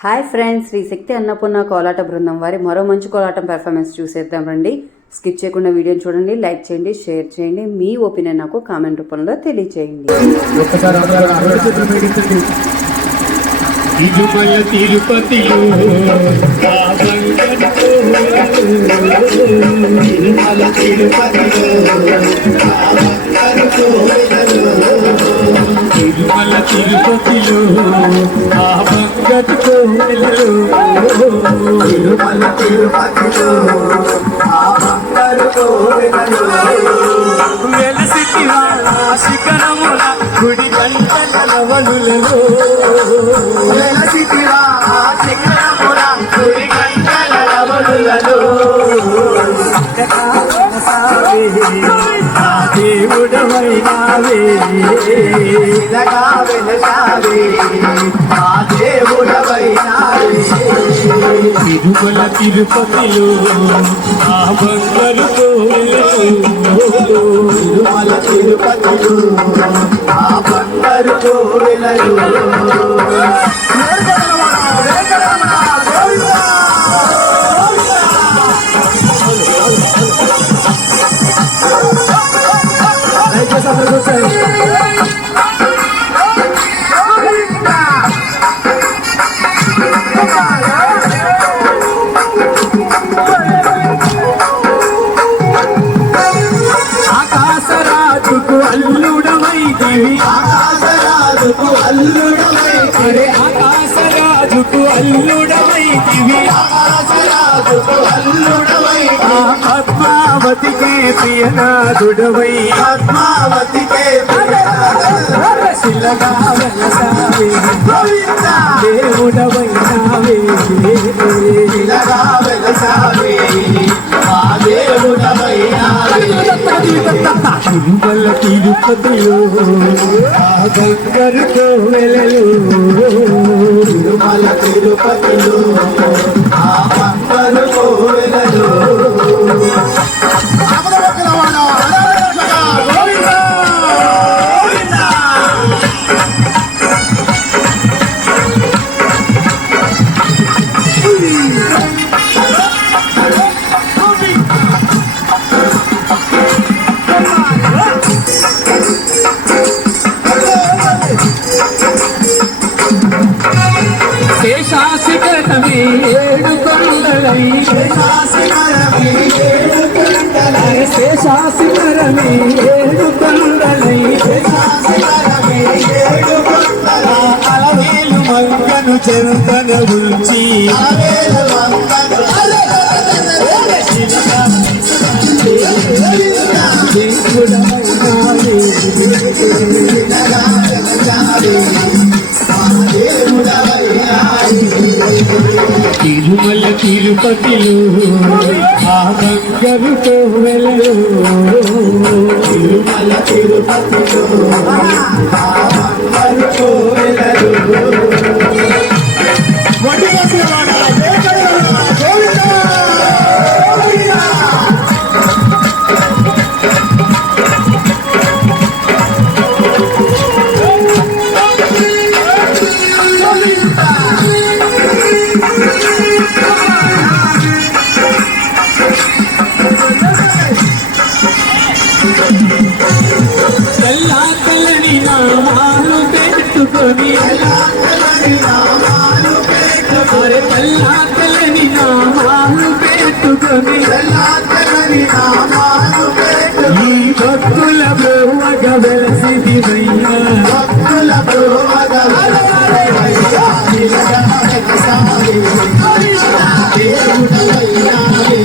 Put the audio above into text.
Hi friends, Shri శక్తి అన్నపూర్ణ కోలాట బృందం వారి మరో మంచి కోలాటం పెర్ఫార్మెన్స్ చూసేద్దాం రండి. స్కిప్ చేయకుండా వీడియోని చూడండి, లైక్ చేయండి, షేర్ చేయండి, మీ ఒపీనియన్ నాకు కామెంట్ రూపంలో తెలియచేయండి. తిరుమల తిరుపతిలో ఆ బంగరు కోవెలలో, తిరుమల తిరుపతిలో ఆ బంగరు కోవెలలో, వెలసిటివా శిఖరముల గుడి గంటల నవలులలో, వెలసిటివా శిఖరముల గుడి గంటల నవలులలో, దేవుడవైనావే ఇలాగా వెలసావే ఆ దేవుడవైనావే. తిరుమల తిరుపతిలో ఆ బంగారు కోవెలలో, తిరుమల తిరుపతిలో ఆ బంగారు కోవెలలో, ఆకాశరాజుకు అల్లుడమైతివి, ఆకాశరాజుకు అల్లుడమైతివి, ఆకాశరాజుకు అల్లుడమైతివి, ఆకాశరాజుకు అల్లుడమైతివి, పద్మావతికే ప్రియనాథుడవై, పద్మావతికే శిలగా వెలసావే దేవుడవైనావే, శిలగా వెలసావే ఆ దేవుడవైనావే. తిరుమల తిరుపతిలో ఆ బంగారు కోవెలలో, తిరుమల తిరుపతిలో ఆ బంగారు కోవెలలో, శేషాశిఖరమే ఏడు కొండలై, శేషాశిఖరమే ఏడు కొండలై, శేషాశిఖరమే ఏడు కొండలై, శేషాశిఖరమే ఏడు కొండలై, అలవేలు మంగను చెరుతన ఉంచి, అలవేలు మంగను తిరుమల తిరుపతిలో ఆ బంగారు కోవెలలో, తిరుమల తిరుపతిలో ఆ బంగారు కోవెలలో, తెల్లని నామాలు పెట్టుకొని, తెల్లని నామాలు పెట్టుకొని, ఈ భక్తుల బ్రోవగ వెలసిదివయ్యా, భక్తుల బ్రోవగ వెలసిదివయ్యా, దేవుడవైనావే